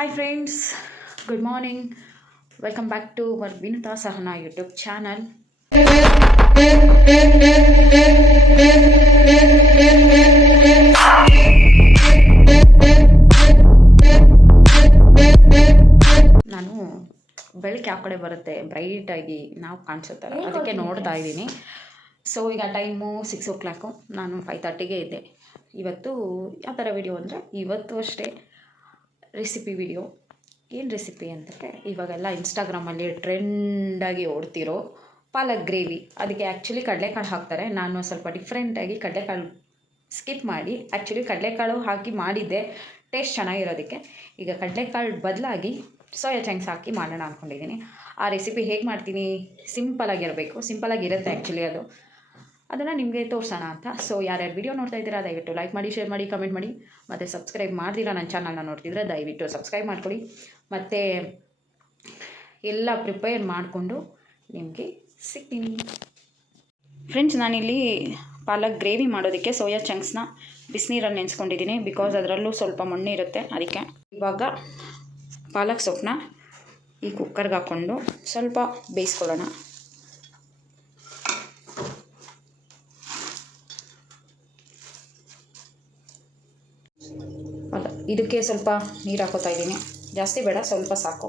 Hi friends, good morning. Welcome back to our Vinuta Sahana YouTube channel. ನಾನು ಬೆಳಗ್ಗೆ ಯಾವ ಕಡೆ ಬರುತ್ತೆ ಬ್ರೈಟಾಗಿ ನಾವು ಕಾಣಿಸುತ್ತಲ್ಲ, ಅದಕ್ಕೆ ನೋಡ್ತಾ ಇದ್ದೀನಿ. ಸೊ ಈಗ ಟೈಮು 6 o'clock. ನಾನು 5:30ಗೆ ಇದ್ದೆ. ಇವತ್ತು ಯಾವ ಥರ ವಿಡಿಯೋ ಅಂದರೆ, ಇವತ್ತು ಅಷ್ಟೇ ರೆಸಿಪಿ ವಿಡಿಯೋ. ಏನು ರೆಸಿಪಿ ಅಂತಂದರೆ, ಇವಾಗೆಲ್ಲ ಇನ್ಸ್ಟಾಗ್ರಾಮಲ್ಲಿ ಟ್ರೆಂಡಾಗಿ ಓಡ್ತಿರೋ ಪಾಲಕ್ ಗ್ರೇವಿ. ಅದಕ್ಕೆ ಆ್ಯಕ್ಚುಲಿ ಕಡಲೆಕಾಳು ಹಾಕ್ತಾರೆ. ನಾನು ಸ್ವಲ್ಪ ಡಿಫ್ರೆಂಟಾಗಿ ಕಡಲೆಕಾಳು ಸ್ಕಿಪ್ ಮಾಡಿ ಆ್ಯಕ್ಚುಲಿ ಕಡಲೆಕಾಳು ಹಾಕಿ ಮಾಡಿದ್ದೆ, ಟೇಸ್ಟ್ ಚೆನ್ನಾಗಿರೋದಕ್ಕೆ. ಈಗ ಕಡಲೆಕಾಳು ಬದಲಾಗಿ ಸೋಯಾ ಚಂಕ್ಸ್ ಹಾಕಿ ಮಾಡೋಣ ಅಂದ್ಕೊಂಡಿದ್ದೀನಿ. ಆ ರೆಸಿಪಿ ಹೇಗೆ ಮಾಡ್ತೀನಿ, ಸಿಂಪಲಾಗಿರಬೇಕು. ಸಿಂಪಲಾಗಿರುತ್ತೆ ಆ್ಯಕ್ಚುಲಿ ಅದನ್ನು ನಿಮಗೆ ತೋರಿಸೋಣ ಅಂತ. ಸೊ ಯಾರ್ಯಾರು ವಿಡಿಯೋ ನೋಡ್ತಾ ಇದ್ದೀರಾ ದಯವಿಟ್ಟು ಲೈಕ್ ಮಾಡಿ, ಶೇರ್ ಮಾಡಿ, ಕಮೆಂಟ್ ಮಾಡಿ. ಮತ್ತು ಸಬ್ಸ್ಕ್ರೈಬ್ ಮಾಡ್ದಿರಾ ನನ್ನ ಚಾನಲ್ನ ನೋಡ್ತಿದ್ರೆ ದಯವಿಟ್ಟು ಸಬ್ಸ್ಕ್ರೈಬ್ ಮಾಡ್ಕೊಳ್ಳಿ. ಮತ್ತು ಎಲ್ಲ ಪ್ರಿಪೇರ್ ಮಾಡಿಕೊಂಡು ನಿಮಗೆ ಸಿಗ್ತೀನಿ. ಫ್ರೆಂಡ್ಸ್, ನಾನಿಲ್ಲಿ ಪಾಲಕ್ ಗ್ರೇವಿ ಮಾಡೋದಕ್ಕೆ ಸೋಯಾ ಚಂಕ್ಸ್ನ ಬಿಸಿನೀರಲ್ಲಿ ನೆನೆಸ್ಕೊಂಡಿದ್ದೀನಿ. ಬಿಕಾಸ್ ಅದರಲ್ಲೂ ಸ್ವಲ್ಪ ಮಣ್ಣು ಇರುತ್ತೆ ಅದಕ್ಕೆ. ಇವಾಗ ಪಾಲಕ್ ಸೊಪ್ಪನ್ನ ಈ ಕುಕ್ಕರ್ಗೆ ಹಾಕ್ಕೊಂಡು ಸ್ವಲ್ಪ ಬೇಯಿಸ್ಕೊಳ್ಳೋಣ. ಇದಕ್ಕೆ ಸ್ವಲ್ಪ ನೀರು ಹಾಕೋತಾ ಇದ್ದೀನಿ, ಜಾಸ್ತಿ ಬೇಡ, ಸ್ವಲ್ಪ ಸಾಕು.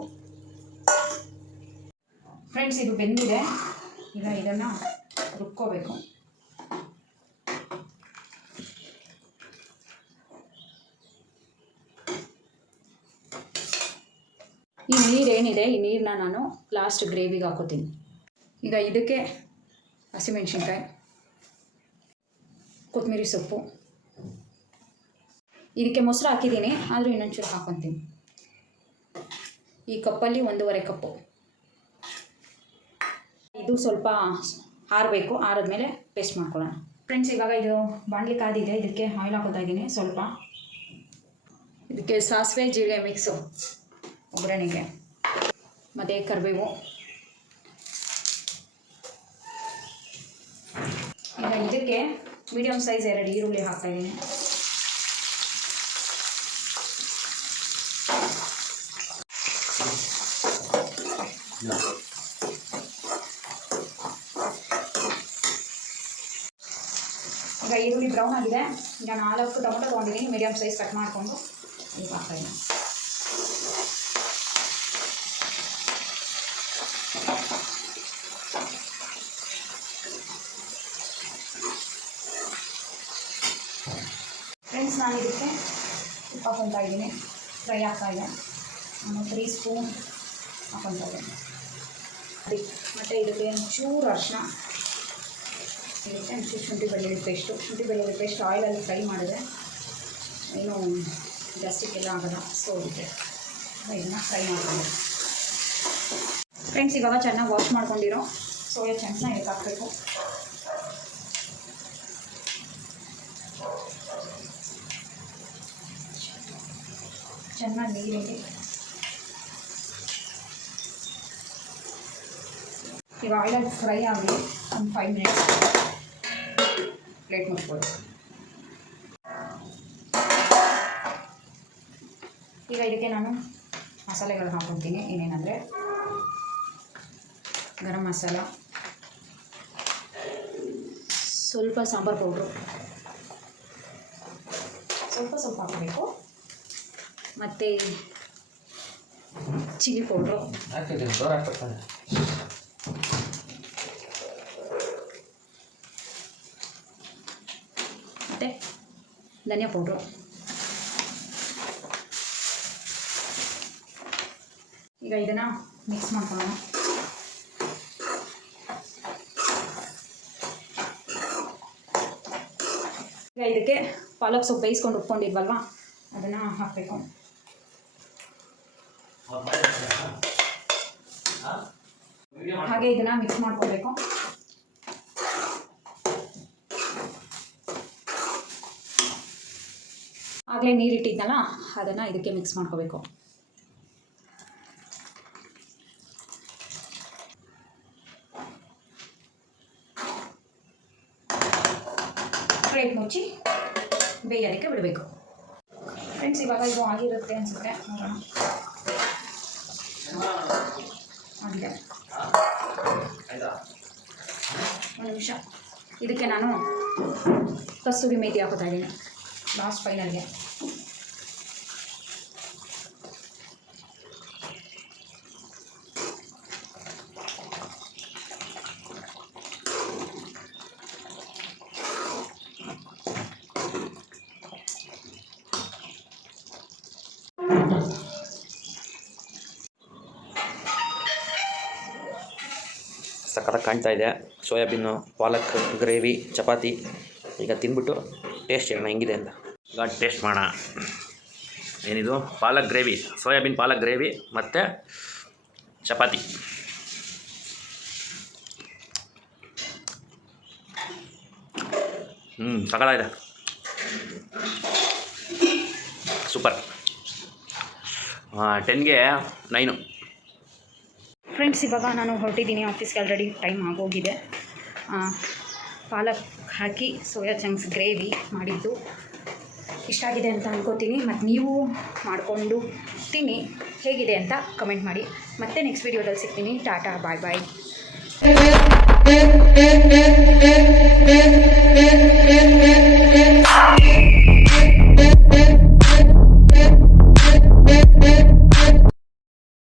ಫ್ರೆಂಡ್ಸ್, ಇದು ಬೆಂದಿದೆ. ಈಗ ಇದನ್ನು ರುಬ್ಕೋಬೇಕು. ಈ ನೀರೇನಿದೆ, ಈ ನೀರನ್ನ ನಾನು ಲಾಸ್ಟ್ ಗ್ರೇವಿಗೆ ಹಾಕೋತೀನಿ. ಈಗ ಇದಕ್ಕೆ ಹಸಿಮೆಣ್ಸಿನ್ಕಾಯಿ, ಕೊತ್ತಂಬರಿ ಸೊಪ್ಪು, ಇದಕ್ಕೆ ಮೊಸರು ಹಾಕಿದ್ದೀನಿ, ಆದರೂ ಇನ್ನೊಂಚೂರು ಹಾಕೊತೀನಿ. ಈ ಕಪ್ಪಲ್ಲಿ 1.5 ಕಪ್ಪು. ಇದು ಸ್ವಲ್ಪ ಆರಬೇಕು, ಆರಿದ್ಮೇಲೆ ಪೇಸ್ಟ್ ಮಾಡ್ಕೊಳ್ಳೋಣ. ಫ್ರೆಂಡ್ಸ್, ಇವಾಗ ಇದು ಬಾಣಲಿ ಕಾದಿದೆ, ಇದಕ್ಕೆ ಆಯಿಲ್ ಹಾಕೋತಾ ಇದ್ದೀನಿ ಸ್ವಲ್ಪ. ಇದಕ್ಕೆ ಸಾಸಿವೆ ಜೀರಿಗೆ ಮಿಕ್ಸು ಒಗ್ಗರಣೆಗೆ, ಮತ್ತು ಕರಿಬೇವು. ಈಗ ಇದಕ್ಕೆ ಮೀಡಿಯಮ್ ಸೈಜ್ 2 ಈರುಳ್ಳಿ ಹಾಕ್ತಾಯಿದ್ದೀನಿ. ಈಗ ಈರುಳ್ಳಿ ಬ್ರೌನ್ ಆಗಿದೆ. ಈಗ 4 ಟೊಮೊಟೊ ತೊಗೊಂಡಿದ್ದೀನಿ, ಮೀಡಿಯಮ್ ಸೈಜ್ ಕಟ್ ಮಾಡಿಕೊಂಡು ಇದು ಹಾಕ್ತಾಯಿದ್ದೀನಿ. ಫ್ರೆಂಡ್ಸ್, ನಾನು ಇದಕ್ಕೆ ಉಪ್ಪು ಹಾಕೊತಾ ಇದ್ದೀನಿ. ಫ್ರೈ ಆಗ್ತಾಯಿದೆ. ನಾನು 3 ಸ್ಪೂನ್ ಹಾಕೊತಾ ಇದ್ದೀನಿ. ಮತ್ತು ಇದಕ್ಕೆ ಚೂರು ಅರಿಶಿನ, ಇದಕ್ಕೆ ಶುಂಠಿ ಬೆಳ್ಳುಳ್ಳಿ ಪೇಸ್ಟ್ ಆಯಿಲಲ್ಲಿ ಫ್ರೈ ಮಾಡಿದ್ರೆ ಏನು ಜಾಸ್ತಿಗೆಲ್ಲ ಆಗೋಲ್ಲ. ಸೊ ಇದಕ್ಕೆ ಇದನ್ನು ಫ್ರೈ ಮಾಡ್ಕೊಂಡು ಫ್ರೆಂಡ್ಸ್, ಇವಾಗ ಚೆನ್ನಾಗಿ ವಾಶ್ ಮಾಡ್ಕೊಂಡಿರೋ ಸೋಯಾ ಚಂಕ್ಸ್ನ ಇದಕ್ಕೆ ಹಾಕಬೇಕು. ಚೆನ್ನಾಗಿ ನೀರಿಗೆ ಈಗ ಆಯಿಲಲ್ಲಿ ಫ್ರೈ ಆಗಲಿ ಒಂದು 5 ಮಿನಿಟ್ಸ್. ಪ್ಲೇಟ್ ಮುಚ್ಕೊಳ್ಳಿ. ಈಗ ಇದಕ್ಕೆ ನಾನು ಮಸಾಲೆಗಳನ್ನ ಹಾಕ್ಕೊತೀನಿ. ಏನೇನಂದರೆ ಗರಂ ಮಸಾಲ, ಸ್ವಲ್ಪ ಸಾಂಬಾರು ಪೌಡ್ರು, ಸ್ವಲ್ಪ ಹಾಕಬೇಕು, ಮತ್ತು ಚಿಲ್ಲಿ ಪೌಡ್ರು, ಮತ್ತು ಧನಿಯಾ ಪೌಡ್ರು. ಈಗ ಇದನ್ನು ಮಿಕ್ಸ್ ಮಾಡ್ಕೊಳ್ಳೋಣ. ಈಗ ಇದಕ್ಕೆ ಪಾಲಕ್ ಸೊಪ್ಪು ಬೇಯಿಸ್ಕೊಂಡು ಉಟ್ಕೊಂಡಿದ್ವಲ್ವ, ಅದನ್ನು ಹಾಕಬೇಕು. ಹಾಗೆ ಇದನ್ನು ಮಿಕ್ಸ್ ಮಾಡ್ಕೋಬೇಕು. ಆಗಲೇ ನೀರಿಟ್ಟಿದ್ನಲ್ಲ, ಅದನ್ನು ಇದಕ್ಕೆ ಮಿಕ್ಸ್ ಮಾಡ್ಕೋಬೇಕು. ಪ್ಲೇಟ್ ಮುಚ್ಚಿ ಬೇಯೋದಕ್ಕೆ ಬಿಡಬೇಕು. ಫ್ರೆಂಡ್ಸ್, ಇವಾಗ ಇದು ಆಗಿರುತ್ತೆ ಅನಿಸುತ್ತೆ, ನೋಡೋಣ. ಹಾಗೆ ಒಂದು ನಿಮಿಷ. ಇದಕ್ಕೆ ನಾನು ಕಸ್ತೂರಿ ಮೇಥಿ ಹಾಕೋತಾ ಇದ್ದೀನಿ ಲಾಸ್ಟ್ ಫೈನಲ್ಗೆ. ಸಖತ್ತಾಗಿ ಕಾಣ್ತಾ ಇದೆ ಸೋಯಾಬೀನು ಪಾಲಕ್ ಗ್ರೇವಿ ಚಪಾತಿ. ಈಗ ತಿಂದ್ಬಿಟ್ಟು ಟೇಸ್ಟ್ ಮಾಡೋಣ ಹೆಂಗಿದೆ ಅಂತ. ಈಗ ಟೇಸ್ಟ್ ಮಾಡೋಣ. ಏನಿದು ಪಾಲಕ್ ಗ್ರೇವಿ, ಸೋಯಾಬೀನ್ ಪಾಲಕ್ ಗ್ರೇವಿ ಮತ್ತು ಚಪಾತಿ. ಸಖತ್ತಾಗಿದೆ, ಸೂಪರ್. 10ಗೆ 9. ಫ್ರೆಂಡ್ಸ್, ಇವಾಗ ನಾನು ಹೊರಟಿದ್ದೀನಿ ಆಫೀಸ್ಗೆ. ಆಲ್ರೆಡಿ ಟೈಮ್ ಆಗೋಗಿದೆ. ಪಾಲಕ್ ಹಾಕಿ ಸೋಯಾ ಚಂಕ್ಸ್ ಗ್ರೇವಿ ಮಾಡಿದ್ದು ಇಷ್ಟ ಆಗಿದೆ ಅಂತ ಅನ್ಕೋತೀನಿ. ಮತ್ತು ನೀವು ಮಾಡಿಕೊಂಡು ತಿನ್ನಿ, ಹೇಗಿದೆ ಅಂತ ಕಮೆಂಟ್ ಮಾಡಿ. ಮತ್ತೆ ನೆಕ್ಸ್ಟ್ ವೀಡಿಯೋದಲ್ಲಿ ಸಿಗ್ತೀನಿ. ಟಾಟಾ, ಬಾಯ್ ಬಾಯ್.